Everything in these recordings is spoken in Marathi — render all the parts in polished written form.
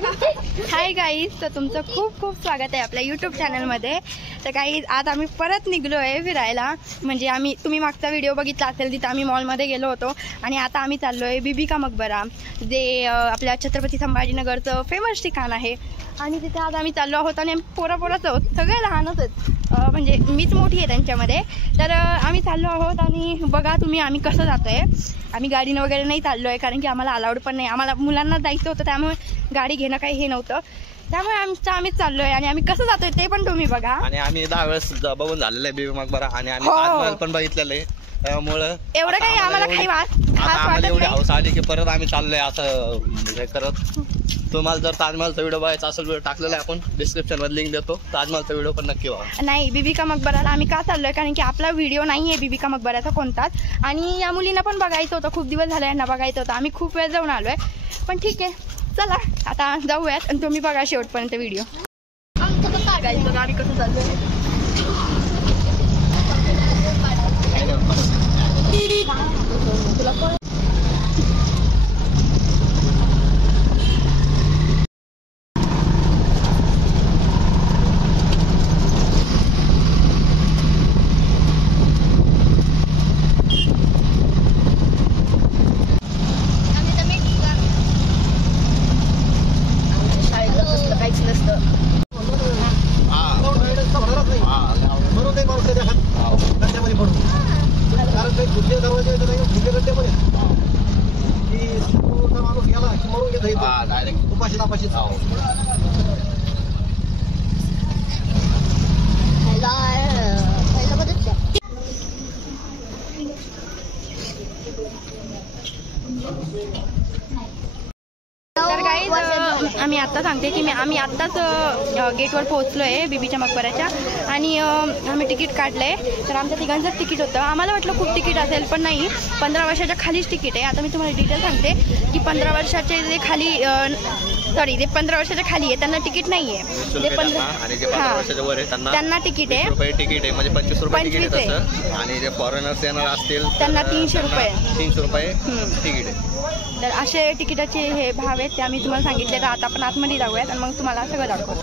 हाय गाईज, तर तुमचं खूप खूप स्वागत आहे आपल्या यूट्यूब चॅनलमध्ये. तर गाईज आज आम्ही परत निघलो आहे फिरायला. म्हणजे तुम्ही मागचा व्हिडिओ बघितला असेल तिथं आम्ही मॉलमध्ये गेलो होतो आणि आता आम्ही चाललो आहे बीबी का मकबरा, जे आपल्या छत्रपती संभाजीनगरचं फेमस ठिकाण आहे. आणि तिथे आज आम्ही चाललो आहोत आणि पोरापोराच आहोत, सगळे लहानच आहेत, म्हणजे मीच मोठी आहे त्यांच्यामध्ये. तर आम्ही चाललो आहोत आणि बघा तुम्ही आम्ही कसं जातो आहे. आम्ही गाडीनं वगैरे नाही चाललो आहे, कारण की आम्हाला अलाउड पण नाही, आम्हाला मुलांना जायचं होतं, त्यामुळे गाडी घेणं काही हे नव्हतं. त्यामुळे आम्हीच चाललो आहे आणि आम्ही कसं जातोय ते पण तुम्ही बघा. आणि आम्ही 10 वेळेस बघून झालेलं आहे बीबी मकबरा आणि आम्ही ताजमहल पण बघितलेलं आहे. त्यामुळे एवढं काही आम्हाला काही आम्हाला एवढी हौस आली की परत आम्ही चाललोय असं हे करत. तुम्हाला जर ताजमहलचा व्हिडिओ बघायचा असेल, व्हिडिओ टाकलेला आहे, आपण डिस्क्रिप्शन मध्ये लिंक देतो, ताजमहलचा व्हिडिओ पण नक्की बघा. नाही, बीबी का मकबराला आम्ही का चाललोय, कारण की आपला व्हिडिओ नाही आहे बीबी का मकबराचा कोणताच, आणि या मुलींना पण बघायचं होतं, खूप दिवस झाले यांना बघायचं होतं. आम्ही खूप वेळ जाऊन आलोय, पण ठीक आहे, चला आता जाऊयात आणि तुम्ही बघा शेवटपर्यंत व्हिडिओ. बघा आम्ही कसं चाललोय. तर गाईज आम्ही आत्ता सांगते की आम्ही आत्ताच गेटवर पोहोचलो आहे बीबीच्या मकबऱ्याच्या, आणि आम्ही तिकीट काढलं आहे. तर आमच्या तिघांचंच तिकीट होतं. आम्हाला वाटलं खूप तिकीट असेल, पण नाही, 15 वर्षाच्या खालीच तिकीट आहे. आता मी तुम्हाला डिटेल सांगते की 15 वर्षाचे जे खाली जे 15 वर्षाच्या खाली आहे त्यांना तिकीट नाही आहे, ते 15 वर्षाच्या वर आहे त्यांना तिकीट आहे. तिकीट आहे म्हणजे 25 रुपये तिकीट आहे. आणि जे फॉरेनर्स येणार असतील त्यांना 300 रुपये तिकीट आहे. तर असे तिकिटाचे हे भाव आहेत, ते आम्ही तुम्हाला सांगितले. तर आता आपण आतमध्ये जाऊयात आणि मग तुम्हाला सगळं दाखवू.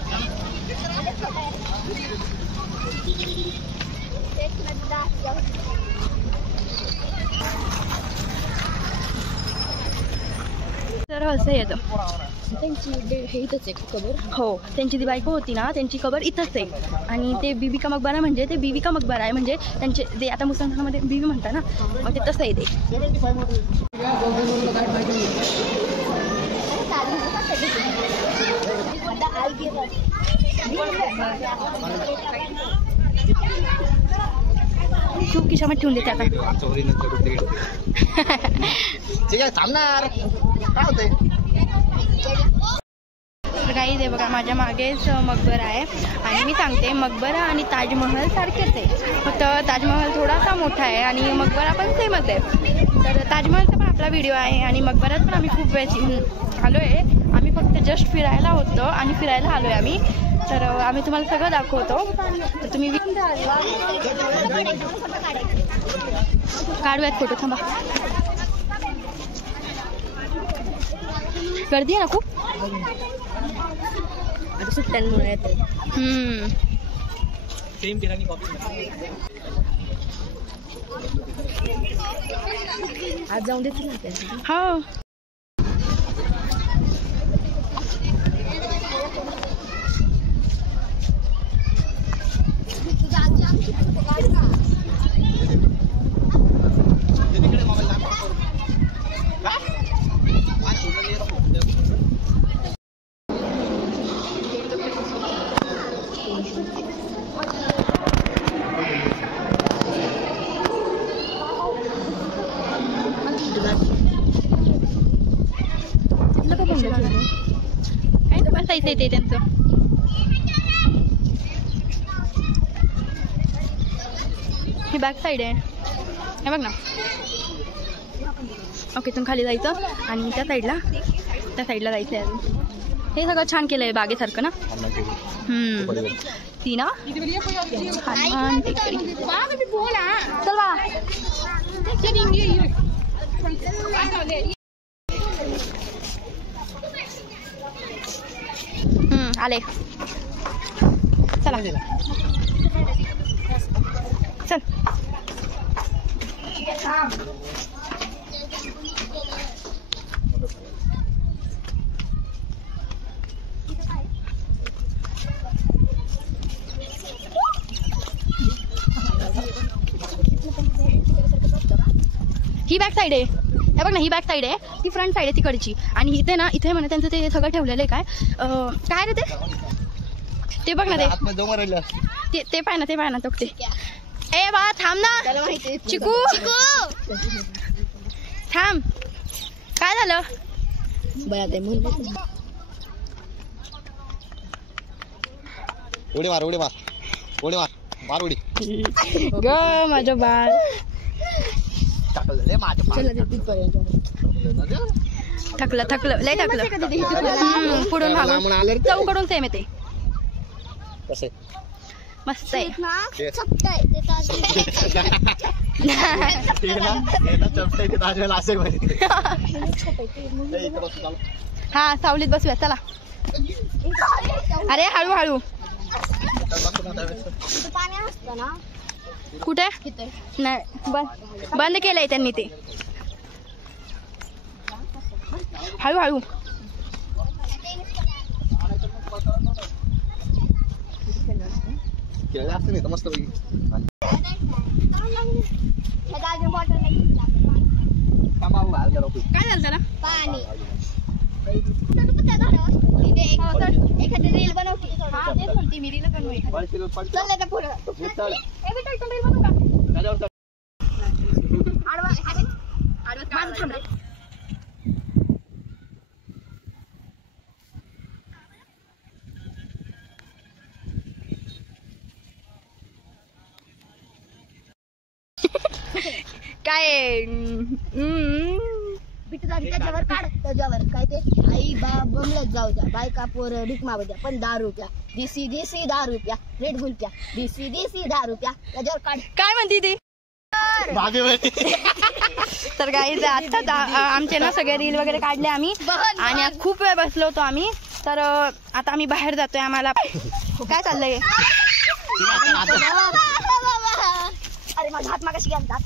तर असं येतं, त्यांची हे इथंच आहे कबर. हो, त्यांची ती बायको होती ना, त्यांची कबर इथंच आहे. आणि ते बीबी का मकबरा म्हणजे ते बीबी का मकबरा आहे, म्हणजे त्यांचे जे आता मुसलमानामध्ये बीबी म्हणतात ना, मग ते तसं आहे ते. तू खिशामध्ये ठेवून देते आता. काही दे बघा, माझ्या मागेच मकबरा आहे. आणि मी सांगते, मकबरा आणि ताजमहल सारखेच आहे, फक्त ताजमहल थोडासा मोठा आहे आणि मकबरा पण सेमच आहे. तर ताजमहलचा पण आपला व्हिडिओ आहे आणि मकबरात पण आम्ही खूप वेळेस आलो आहे. आम्ही फक्त जस्ट फिरायला होतो आणि फिरायला आलो आहे आम्ही. तर आम्ही तुम्हाला सगळं दाखवतो. तर तुम्ही काढूयात फोटो, थांबा. गर्दी आहे ना खूप, आता सुट्ट्यांमुळे येते. आज जाऊन देतील ना. हो, काय तर बसायचं आहे ते त्यांचं. ही बॅक साईड आहे, हे बघ ना. ओके, तुम्ही खाली जायचं आणि त्या साईडला जायचं आहे. हे सगळं छान केलं आहे बागेसारखं ना. ती ना हनुमान टेकडी. चल बा. आले चला चल ही बॅक साईड आहे हे बघ ना ही बॅक साईड आहे ती फ्रंट साईड आहे तिकडची आणि इथे ना इथे म्हणा त्यांचं ते सगळं ठेवलेलं आहे काय रे ते बघ ना ते पाय ना तो ते ए बा थांब ना चिकू थांब काय झालं उडी मार उडी ग माझं बाळ थकलं लय थकलं पुढून भागून चौकडून सेम येते मस्त आहे हा सावलीत बसूया चला अरे हळू कुठे नाही बंद केलंय त्यांनी ते हळू मस्त काय झालं त्याला पाणी एखादी रील बनवते तेच म्हणते मी रील बनवू चल पुढे काय त्याच्यावर काढ त्याच्यावर काय ते आई बा बंगल्यात जाऊ द्या बायका पोर ढिकमा द्या पण 10 रुपया देसी 10 रुपया रेड बुल प्या देसी 10 रुपया त्याच्यावर काढ काय म्हणते ती तर गाईज आता आमचे ना सगळे रील वगैरे काढले आम्ही आणि खूप वेळ बसलो होतो आम्ही तर आता आम्ही बाहेर जातोय आम्हाला काय चाललंय अरे माझा हात मागाशी घ्या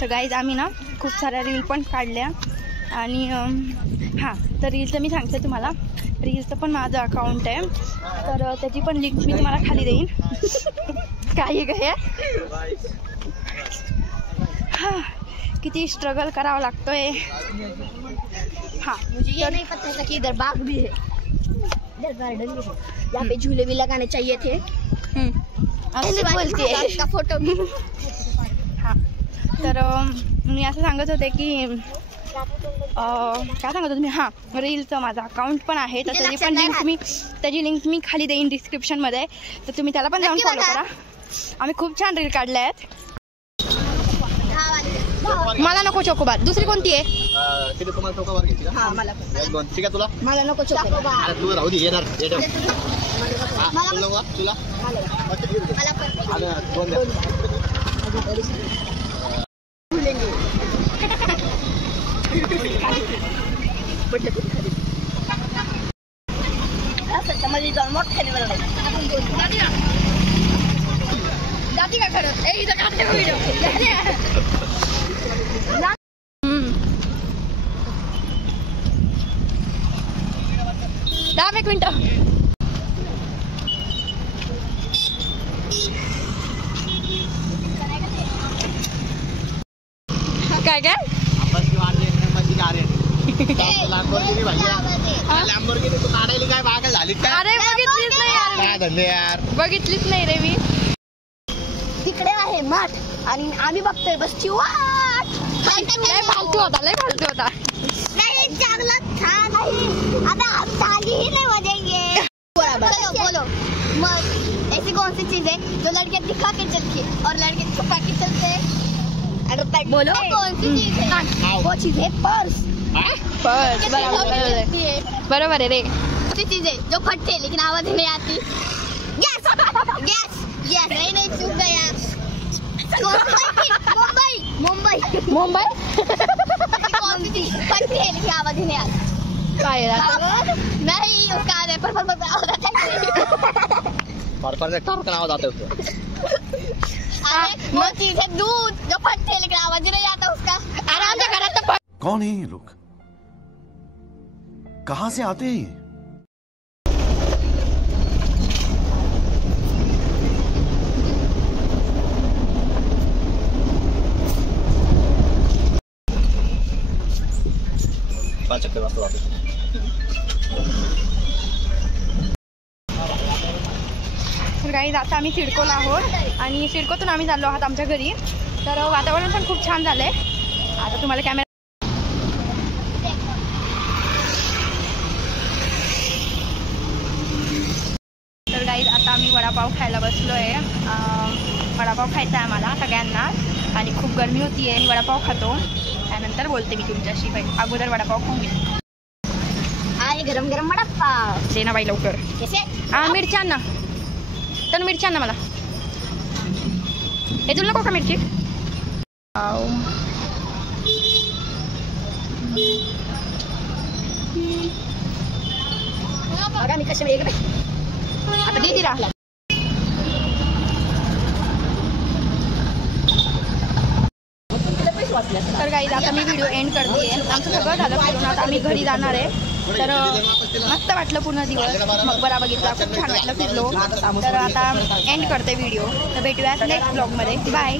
तर गाईज आम्ही ना खूप साऱ्या रील पण काढल्या आणि हां तर रीलचं मी सांगते तुम्हाला रीलचं पण माझं अकाउंट आहे तर त्याची पण लिंक मी तुम्हाला खाली देईन काही काय हां किती स्ट्रगल करावा लागतोय हाँ मुझे ये नहीं पता था कि इधर बाग भी है इधर गार्डन भी है यहाँ पे झूले भी लगाने चाहिए थे असं बोलते का फोटो भी हां तर मी असं सांगत होते की काय सांगत होते मी हां रीलचं माझं अकाउंट पण आहे तर त्याची लिंक मी खाली देईन डिस्क्रिप्शनमध्ये तर तुम्ही त्याला पण जाऊन फॉलो करा आम्ही खूप छान रील काढल्या आहेत मला नको चोकोबार दुसरी कोणती आहे तुम्हाला चोकोबार घ्यायची का? हाँ मला ठीक आहे तुला मला नको चोकोबार तू राहू दे येणार तुला मला पण जाती का खरं ए इथं काढते व्हिडिओ थांब एक मिनिट काय काय अरे बघितलीच नाही यार बघितलीच नाही रे मी तिकडे आहे मठ आणि आम्ही बघतोय बस चिवाट लय फालतू होता नहीं चांगला था नहीं अबे आप ताली ही नहीं बजेंगे चलो बोलो ऐसी कौन सी चीज है जो लड़के दिखा के चलती है और लड़के छुपा के चलते हैं बोलो कौन सी चीज है वो चीज है पर्स बरोबर है रे ऐसी चीज है जो फटते लेकिन आवाज नहीं आती गैस नहीं चुप गया आवाज ही नहीं आता। काय नहीं उसका आवाज है पर आवाज आता है। पर एक टार का आवाज आता है उसको। अरे वो चीज है दूध जो फटते है लेकिन आवाज ही नहीं आता उसका। आराम से करा तो कौन है ये लोग? कहां से आते हैं ये? चक्कर वाजता जाते. तर गाईज आता आम्ही सिडकोला आहोत आणि सिडकोतून आम्ही चाललो आहोत आमच्या घरी. तर वातावरण पण खूप छान झालंय. आता तुम्हाला कॅमेरा तर गाईज आता आम्ही वडापाव खायला बसलो आहे. वडापाव खायचा आहे आम्हाला सगळ्यांना आणि खूप गरमी होती आहे. वडापाव खातो त्यानंतर बोलते मी तुमच्याशी. अगोदर वडापाव खाऊन घे. आहे गरम गरम वडापाव दे ना बाई लवकर. कैसे मिरच्या ना तर मिरच्या ना मला. हे तुला नको का मिरची. बघा मी कशा वेगळे आता किती राहिला. तर गाईज आता मी व्हिडिओ एंड करते. आमचं सगळं झालं फिरून आता आम्ही घरी जाणार आहे. तर मस्त वाटलं पूर्ण दिवस. मकबरा बघितला खूप छान वाटलं फिरलो. तर आता एंड करते व्हिडिओ. तर भेटूयात नेक्स्ट ब्लॉगमध्ये. बाय.